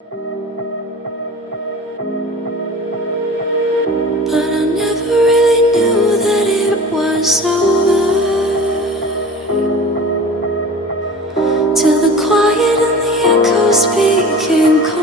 But I never really knew that it was over till the quiet and the echoes became cold.